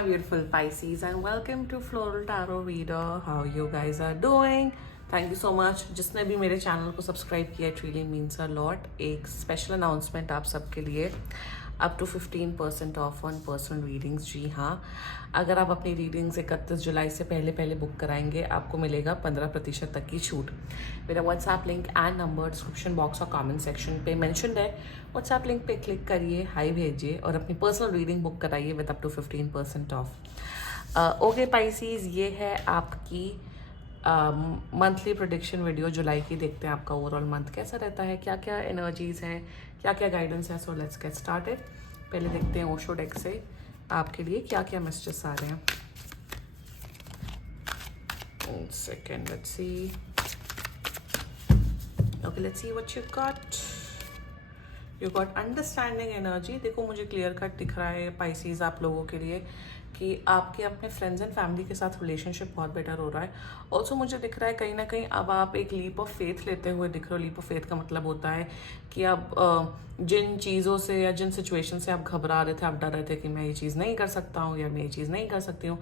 my beautiful Pisces, and welcome to Floral Tarot Reader. How you guys are doing? Thank you so much. जिसने भी मेरे channel को subscribe किया, it really means a lot. एक special announcement आप सबके लिए, up to 15% off on personal readings. जी हाँ, अगर आप अपनी रीडिंग्स 31 जुलाई से पहले पहले बुक कराएंगे, आपको मिलेगा 15% तक की छूट। मेरा WhatsApp link and number description box और कमेंट सेक्शन पे मेंशन्ड है। व्हाट्सएप लिंक पे क्लिक करिए, हाई भेजिए और अपनी पर्सनल रीडिंग बुक कराइए with up to 15% off. Okay Pisces, ये है आपकी मंथली प्रोडिक्शन वीडियो जुलाई की। देखते हैं आपका ओवरऑल मंथ कैसा रहता है, क्या क्या एनर्जीज हैं, क्या क्या गाइडेंस है। So let's get started. पहले देखते हैं ओशो डेक से आपके लिए क्या क्या मैसेजेस आ रहे हैं। Second, let's see. Okay, let's see what you got understanding energy. देखो, मुझे क्लियर कट दिख रहा है पाइसीज आप लोगों के लिए कि आपके अपने फ्रेंड्स एंड फैमिली के साथ रिलेशनशिप बहुत बेटर हो रहा है। ऑल्सो मुझे दिख रहा है कहीं ना कहीं अब आप एक लीप ऑफ फेथ लेते हुए दिख रहे हो। लीप ऑफ फेथ का मतलब होता है कि आप जिन चीज़ों से या जिन सिचुएशन से आप घबरा रहे थे, आप डर रहे थे कि मैं ये चीज़ नहीं कर सकता हूँ या मैं ये चीज़ नहीं कर सकती हूँ,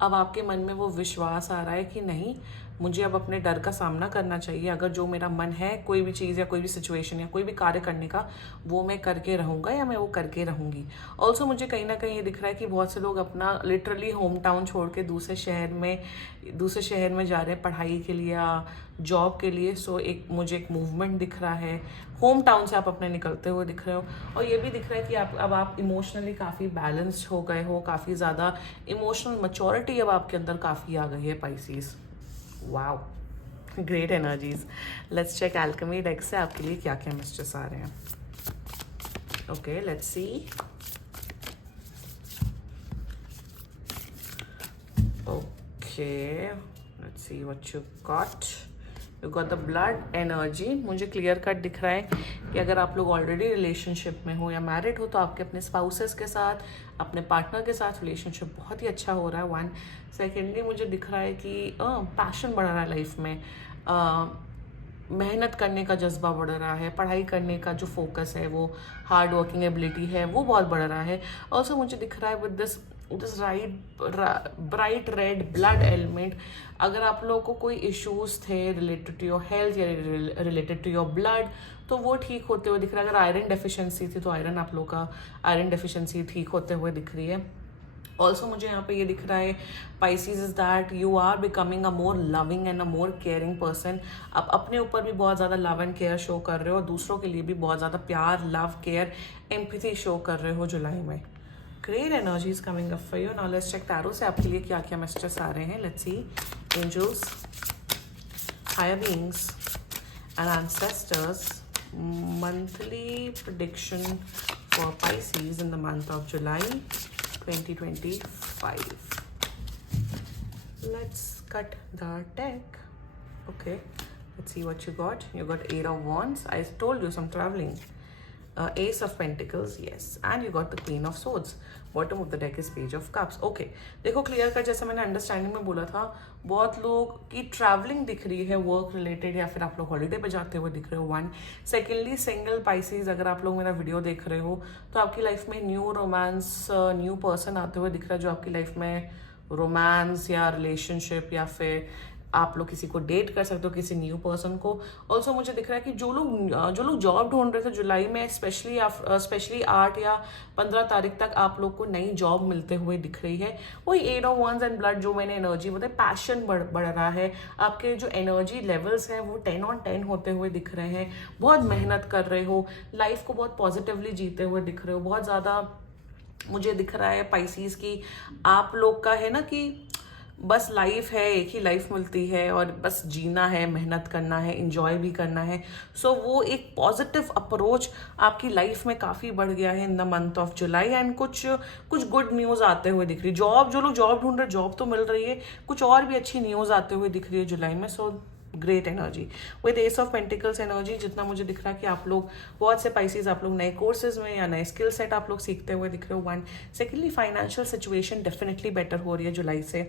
अब आपके मन में वो विश्वास आ रहा है कि नहीं, मुझे अब अपने डर का सामना करना चाहिए। अगर जो मेरा मन है कोई भी चीज़ या कोई भी सिचुएशन या कोई भी कार्य करने का, वो मैं करके रहूँगा या मैं वो करके रहूँगी। ऑल्सो मुझे कहीं ना कहीं ये दिख रहा है कि बहुत से लोग अपना लिटरली होम टाउन छोड़ के दूसरे शहर में जा रहे हैं पढ़ाई के लिए या जॉब के लिए। सो मुझे एक मूवमेंट दिख रहा है, होम टाउन से आप अपने निकलते हुए दिख रहे हो। और ये भी दिख रहा है कि अब आप इमोशनली काफ़ी बैलेंस्ड हो गए हो, काफ़ी ज़्यादा इमोशनल मैच्योरिटी अब आपके अंदर काफ़ी आ गई है Pisces. Wow, great energies. Let's check alchemy deck से आपके लिए क्या क्या मैसेजेस आ रहे हैं। Okay, let's see. Okay, let's see what you got the blood energy. मुझे क्लियर कट दिख रहा है कि अगर आप लोग ऑलरेडी रिलेशनशिप में हो या मैरिड हो, तो आपके अपने स्पाउसेस के साथ, अपने पार्टनर के साथ रिलेशनशिप बहुत ही अच्छा हो रहा है। वन सेकेंडली मुझे दिख रहा है कि पैशन बढ़ रहा है लाइफ में, मेहनत करने का जज्बा बढ़ रहा है, पढ़ाई करने का जो फोकस है, वो हार्ड वर्किंग एबिलिटी है, वो बहुत बढ़ रहा है। ऑल्सो मुझे दिख रहा है with this bright red blood element. अगर आप लोगों को कोई इश्यूज थे रिलेटेड टू योर हेल्थ या रिलेटेड टू योर ब्लड, तो वो ठीक होते हुए दिख रहा है। अगर आयरन डेफिशिएंसी थी, तो आयरन आप लोगों का आयरन डेफिशिएंसी ठीक होते हुए दिख रही है। ऑल्सो मुझे यहाँ पे ये दिख रहा है Pisces is that you are becoming a more loving and a more caring person. आप अपने ऊपर भी बहुत ज़्यादा लव एंड केयर शो कर रहे हो और दूसरों के लिए भी बहुत ज़्यादा प्यार, लव, केयर, एम्पैथी शो कर रहे हो जुलाई में। Great energies coming up for you. Now let's check tarot से आपके लिए क्या क्या मैसेजेस आ रहे हैं। Let's see. Angels, higher beings and ancestors, monthly prediction for Pisces in the month of July 2025. Let's cut the deck. Okay, let's see what you got. You got 8 of Wands. I told you some traveling. Ace of Pentacles, yes, and you got the Queen of Swords. Bottom of the deck is Page of Cups. Okay, देखो clear कर, जैसे मैंने understanding में बोला था, बहुत लोग की ट्रैवलिंग दिख रही है वर्क रिलेटेड, या फिर आप लोग हॉलीडे पे जाते हुए दिख रहे हो। वन सेकेंडली, सिंगल पाइसीज, अगर आप लोग मेरा वीडियो देख रहे हो तो आपकी लाइफ में न्यू रोमांस, न्यू पर्सन आते हुए दिख रहा है, जो आपकी लाइफ में रोमांस या रिलेशनशिप या फिर आप लोग किसी को डेट कर सकते हो, किसी न्यू पर्सन को। ऑल्सो मुझे दिख रहा है कि जो लोग जॉब ढूंढ रहे थे जुलाई में, स्पेशली 8 या 15 तारीख तक आप लोग को नई जॉब मिलते हुए दिख रही है। वही 8 ऑफ wands एंड ब्लड जो मैंने एनर्जी बताई, पैशन बढ़ रहा है। आपके जो एनर्जी लेवल्स हैं वो 10 on 10 होते हुए दिख रहे हैं। बहुत मेहनत कर रहे हो, लाइफ को बहुत पॉजिटिवली जीते हुए दिख रहे हो। बहुत ज़्यादा मुझे दिख रहा है पाइसीज की आप लोग का है ना कि बस लाइफ है, एक ही लाइफ मिलती है और बस जीना है, मेहनत करना है, इंजॉय भी करना है। सो वो एक पॉजिटिव अप्रोच आपकी लाइफ में काफ़ी बढ़ गया है इन the month of July. And कुछ गुड न्यूज़ आते हुए दिख रही है। जो लोग जॉब ढूंढ रहे, जॉब तो मिल रही है, कुछ और भी अच्छी न्यूज़ आते हुए दिख रही है जुलाई में। So great energy with S of pentacles energy. जितना मुझे दिख रहा है कि आप लोग बहुत से पाइसेस आप लोग नए कोर्सेज में या नए स्किल सेट आप लोग सीखते हुए दिख रहे हो। One, secondly financial situation definitely better हो रही है जुलाई से,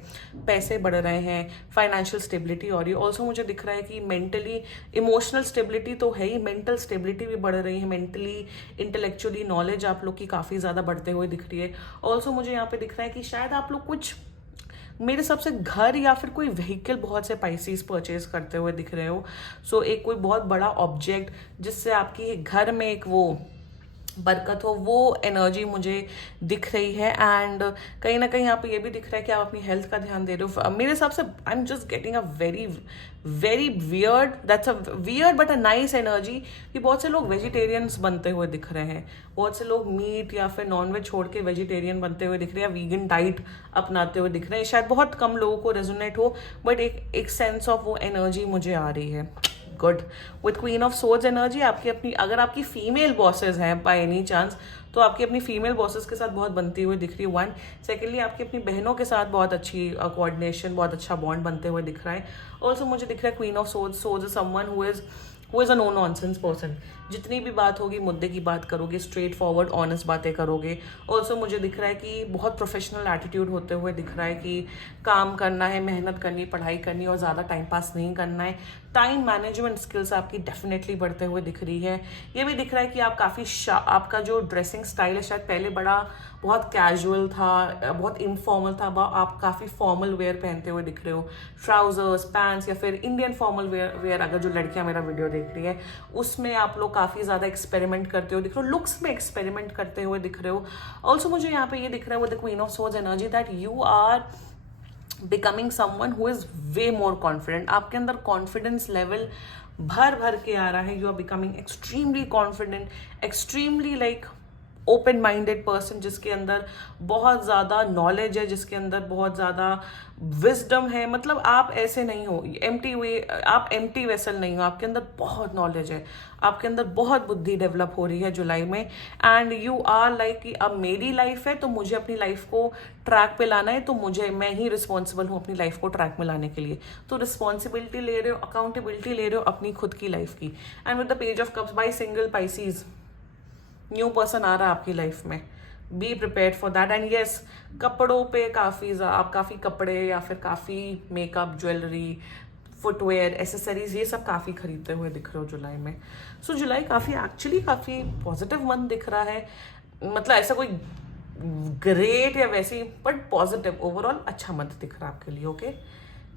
पैसे बढ़ रहे हैं, फाइनेंशियल स्टेबिलिटी हो रही है। ऑल्सो मुझे दिख रहा है कि मेंटली इमोशनल स्टेबिलिटी तो है ही, मेंटल स्टेबिलिटी भी बढ़ रही है, मेंटली इंटेलेक्चुअली नॉलेज आप लोग की काफ़ी ज़्यादा बढ़ते हुए दिख रही है। ऑल्सो मुझे यहाँ पे दिख रहा है कि शायद आप लोग कुछ मेरे हिसाब से घर या फिर कोई व्हीकल बहुत से पाइसेस परचेज करते हुए दिख रहे हो। सो एक कोई बहुत बड़ा ऑब्जेक्ट जिससे आपकी घर में एक वो बरकत हो, वो एनर्जी मुझे दिख रही है। एंड कहीं ना कहीं यहाँ पे ये भी दिख रहा है कि आप अपनी हेल्थ का ध्यान दे रहे हो। मेरे हिसाब से I am just getting a very very weird, that's a weird but a nice energy कि बहुत से लोग वेजिटेरियंस बनते हुए दिख रहे हैं, बहुत से लोग मीट या फिर नॉनवेज छोड़ के वेजिटेरियन बनते हुए दिख रहे हैं, वीगन डाइट अपनाते हुए दिख रहे हैं। शायद बहुत कम लोगों को रेजोनेट हो, बट एक सेंस ऑफ वो एनर्जी मुझे आ रही है। Good. With queen of swords energy, आपकी अपनी, अगर आपकी फीमेल बॉसेस हैं बाय एनी चांस, तो आपकी अपनी फीमेल बॉसेस के साथ बहुत बनती हुई दिख रही है। वन, सेकेंडली आपकी अपनी बहनों के साथ बहुत अच्छी कोऑर्डिनेशन, बहुत अच्छा बॉन्ड बनते हुए दिख रहा है। ऑल्सो मुझे दिख रहा है queen of swords, swords someone who is a no nonsense person. जितनी भी बात होगी मुद्दे की बात करोगे, स्ट्रेट फॉरवर्ड ऑनेस्ट बातें करोगे। ऑल्सो मुझे दिख रहा है कि बहुत प्रोफेशनल एटीट्यूड होते हुए दिख रहा है कि काम करना है, मेहनत करनी, पढ़ाई करनी और ज़्यादा टाइम पास नहीं करना है। टाइम मैनेजमेंट स्किल्स आपकी डेफिनेटली बढ़ते हुए दिख रही है। ये भी दिख रहा है कि आप काफ़ी आपका जो ड्रेसिंग स्टाइल है शायद पहले बहुत कैजुअल था, बहुत इनफॉर्मल था, आप काफ़ी फॉर्मल वेयर पहनते हुए दिख रहे हो। ट्राउजर्स, पैंट्स या फिर इंडियन फॉर्मल वेयर अगर जो लड़कियां मेरा वीडियो देख रही है उसमें आप लोग काफ़ी ज़्यादा एक्सपेरिमेंट करते हो दिख रहे हो, लुक्स में एक्सपेरिमेंट करते हुए दिख रहे हो। ऑल्सो मुझे यहाँ पे ये दिख रहा है with the queen of swords energy that you are becoming someone who is way more confident. आपके अंदर कॉन्फिडेंस लेवल भर के आ रहा है। You are becoming extremely confident, extremely like open minded person, जिसके अंदर बहुत ज़्यादा नॉलेज है, जिसके अंदर बहुत ज़्यादा विजडम है। मतलब आप ऐसे नहीं हो आप एम्प्टी वेसल नहीं हो, आपके अंदर बहुत नॉलेज है, आपके अंदर बहुत बुद्धि डेवलप हो रही है जुलाई में। एंड यू आर लाइक कि अब मेरी लाइफ है तो मुझे अपनी लाइफ को ट्रैक पे लाना है, तो मैं ही रिस्पॉन्सिबल हूँ अपनी लाइफ को ट्रैक में लाने के लिए। तो रिस्पॉन्सिबिलिटी ले रहे हो, अकाउंटेबिलिटी ले रहे हो अपनी खुद की लाइफ की। And with the page of cups by single pieces, new person आ रहा है आपकी लाइफ में, be prepared for that. And yes, कपड़ों पे आप काफ़ी कपड़े या फिर काफ़ी मेकअप, ज्वेलरी, फुटवेयर, एसेसरीज, ये सब काफ़ी खरीदते हुए दिख रहे हो जुलाई में। सो जुलाई काफ़ी पॉजिटिव मंथ दिख रहा है। मतलब ऐसा कोई ग्रेट या वैसी, बट पॉजिटिव ओवरऑल अच्छा मंथ दिख रहा है आपके लिए। ओके,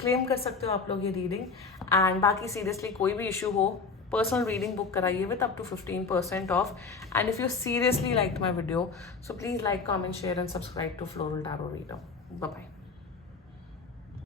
क्लेम कर सकते हो आप लोग ये रीडिंग। एंड बाकी सीरियसली कोई भी इशू हो, personal reading book karaiye with up to 15% off. And if you seriously liked my video, so please like, comment, share and subscribe to Floral Tarot Reader. Bye bye.